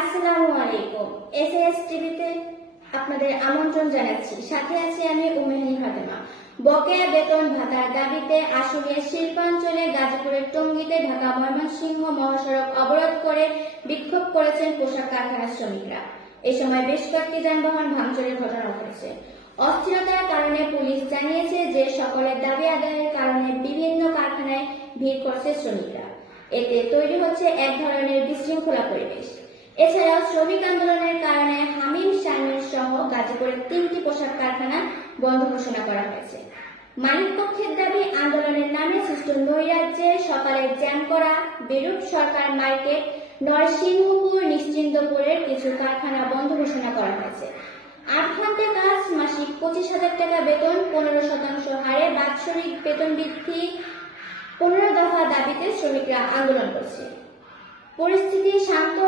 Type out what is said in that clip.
আসসালামু আলাইকুম। এসএস টিভিতে আপনাদের আমন্ত্রণ জানাচ্ছি। সাথে আছি আমি উমেহানি ফাতেমা। বকেয়া বেতন ভাতার দাবিতে আশুলিয়া শিল্পাঞ্চলে গাজীপুরের টঙ্গীতে ঢাকা ময়মনসিংহ মহাসড়ক অবরোধ করে বিক্ষোভ করেছেন পোশাক কারখানার শ্রমিকরা। এ সময় বেশ কয়েকটি যানবাহন ভাঙচুরের ঘটনা ঘটেছে। অস্থিরতার কারণে পুলিশ জানিয়েছে যে সকলের দাবি আদায়ের কারণে বিভিন্ন কারখানায় ভিড় করছে শ্রমিকরা। এতে তৈরি হচ্ছে এক ধরনের বিশৃঙ্খলা পরিবেশ। এছাড়াও শ্রমিক আন্দোলনের কারণে হামিম শামিম সহ গাজীপুরের 3টি পোশাক কারখানা বন্ধ ঘোষণা করা হয়েছে। মালিকপক্ষের দাবি, আন্দোলনের নামে সৃষ্ট নৈরাজ্যে সকালে জ্যাম করা বিরূপ সরকার মার্কেট, নরসিংহপুর, নিশ্চিন্তপুরের কিছু কারখানা বন্ধ ঘোষণা করা হয়েছে। 8 ঘন্টা কাজ, মাসিক 25,000 টাকা বেতন, 15% হারে বাৎসরিক বেতন বৃদ্ধি, 15 দফা দাবিতে শ্রমিকরা আন্দোলন করছে। পরিস্থিতি শান্ত